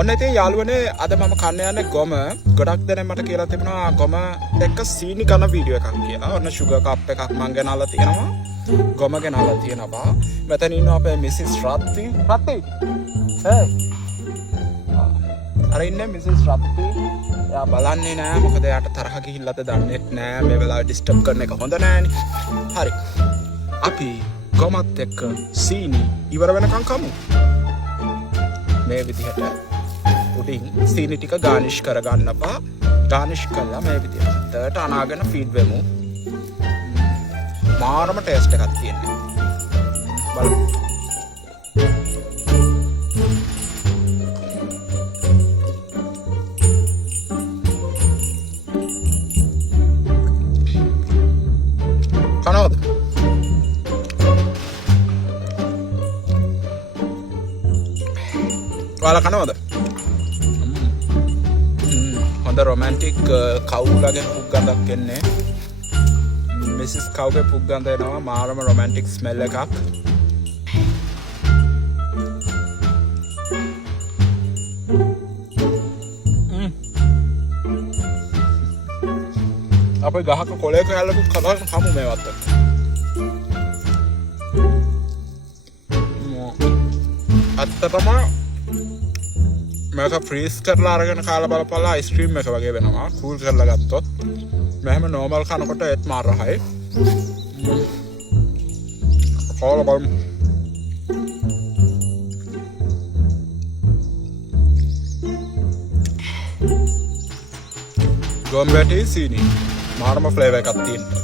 ඔන්න ඉතින් යාළුවනේ අද මම කන්න යන්නේ ගොම. ගොඩක් දෙනෙක් මට කියලා තිබුණා ගොම එක්ක සීනි කන වීඩියෝ එකක් කියලා. ඔන්න ෂුගර් කප් එකක් මං ගෙනල්ලා තියෙනවා. ගොම ගෙනල්ලා තියෙනවා. මෙතන ඉන්නවා අපේ මිසිස් රත්ති. රත්ති. අර ඉන්නේ මිසිස් රත්ති. එයා බලන්නේ නෑ මොකද එයාට තරහ ගිහිල්ලාද දන්නේ නෑ. මේ වෙලාවේ ඩිස්ටර්බ් කරන එක හොඳ නෑනේ. හරි. අපි ගොමත් එක්ක සීනි ඉවර වෙනකන් කමු. මේ විදිහට උඩින් සීනි ටික ගානිෂ් කරගන්නපා. ගානිෂ් කළා මේ විදිහට අනාගෙන ෆීඩ් වෙමු. මාරම ටේස්ට් එකක් තියෙනවා. බලමු. කනවද? ඔයාලා කනවද? හොඳ රොමැන්ටික් කවුලගේ පුක් ගඳක් එන්නේ. මිසිස් කවුගේ පුක් ගඳ එනවා. මාරම රොමැන්ටික් ස්මෙල් එකක්. අපේ ගහක කොලයක හැල්ලකුත් කතාගෙන කමු මේවත්. ඇත්තටම මේක ෆ්‍රීස් කරලා අරගෙන කාලා බලපල්ලා අයිස්ක්‍රීම් එක වගේ වෙනවා. කූල් කරලා ගත්තොත් මෙහෙම නෝමල් කනකොට ඒත් මාර රහයි. කාලා බලමු. ගොම්බැටි සීනි මාරම ෆ්ලේවර් එකක් තියෙනවා.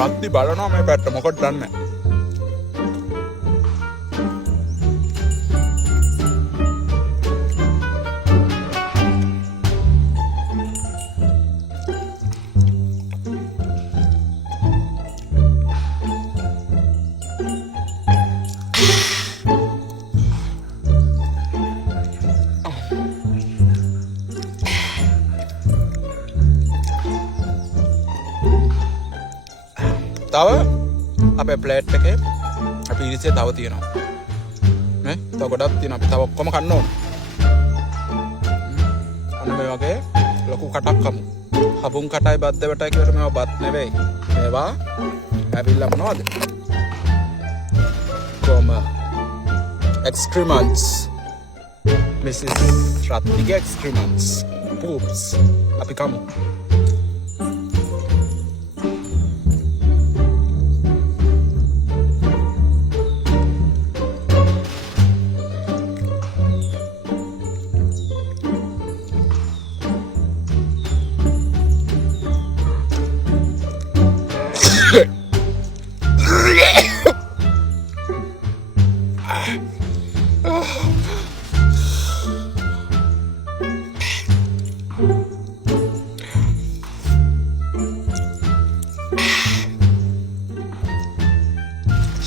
රත්ති බලනවා මේ පැත්ත මොකද දන්නේ. තව අපේ ප්ලේට් එකේ අපි ඉරිසිය තව තියෙනවා. නේ? තව ගොඩක් තියෙනවා. අපි තව ඔක්කොම කන්න ඕන. අන්න මේ වගේ ලොකු කටක් කමු. හබුන් කටයි බත් දෙවටයි කියවට මේවා බත් නෙවෙයි. මේවා ඇවිල්ලා මොනවද? කොම එක්ස්ක්‍රීමන්ට්ස්. මිසිස් රත්තිගේ එක්ස්ක්‍රීමන්ට්ස්. පූප්ස්. අපි කමු.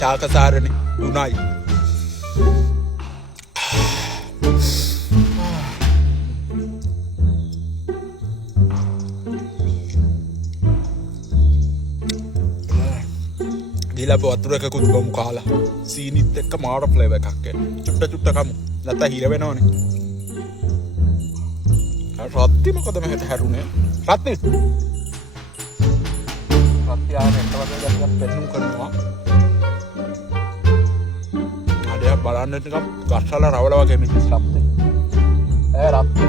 ශාකසාරණි උණයි. ගිලප වතුර එකකුත් බොමු කාලා. සීනිත් එක්ක මාර ෆ්ලේවර් එකක් එන. චුට්ට කමු. නැත්නම් හිර වෙනවනේ. රත්ති මොකද මෙහෙට හැරුනේ? රත්ති. රත්ති ආයෙත් වගේ දැක්කත් පෙන්නුම් කරනවා. ආඩියා බලන්න ටිකක් ගස්සලා රවල වගේ මිනිස් රත්ති. රත්ති.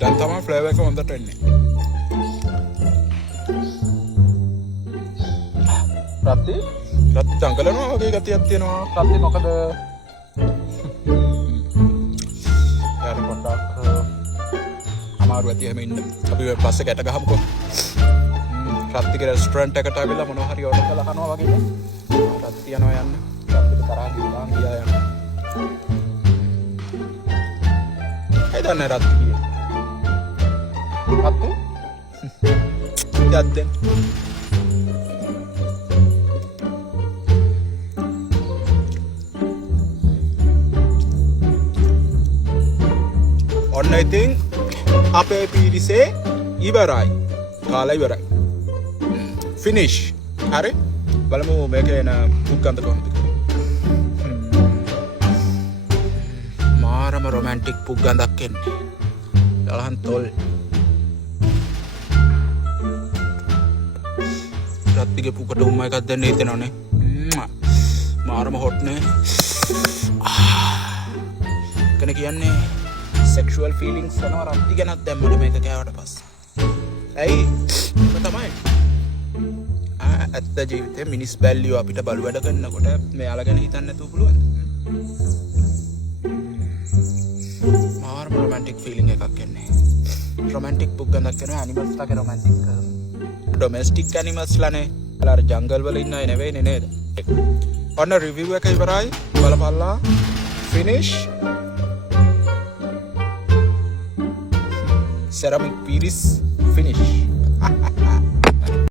දැන් තමයි ෆ්ලේවර් එක හොඳට එන්නේ. රත්ති දඟලනවා වගේ ගතියක් තියෙනවා. රත්ති මොකද? යාර පොඩ්ඩක් අමාරු ඇති හැම ඉන්න. අපි පස්සේ ගැට ගහමුකෝ. රත්තිගේ රෙස්ටොරන්ට් එකට ආවිලා මොනවා හරි ඕඩර් කරලා කනවා වගේ නේ. රත්ති යනවා යන්න. රත්තිට තරහ ගියා යන්න. මමයි දන්නේ රත්ති කියන්නේ. රත්ති? යද්දෙන්. ඔන්න ඉතින් අපේ පීරිසේ ඉවරයි. කාලා ඉවරයි. ෆිනිෂ්. හරි. බලමු මේකේ එන පුක්කන්ද කොහොමද කියලා. මාරම රොමැන්ටික් පුක්ගන්දක් එන්නේ. යලහන් තොල්. රත්තිගේ පුකට උම්ම එකක් දෙන්න හිතෙනවනේ. මාරම හොට් නේ. කන කියන්නේ sexual feelings යනවා රත්ති ගැනත් දැම්මද මේක කෑවට පස්සේ. ඇයි? ඒක තමයි. ඇත්ත ජීවිතේ මිනිස් බැල්ලියෝ අපිට බලු වැඩ කරනකොට මෙයාලා ගැන හිතන්න නැතුව පුළුවන්. මාරම romantic feeling එකක් එන්නේ. romantic book ගන්නක් කරනවා animals ලාගේ romantic domestic animals ලානේ. අර ජංගල් වල ඉන්න අය නෙවෙයිනේ නේද? ඔන්න review එක ඉවරයි. බලපල්ලා. finish. ceramic piece finish.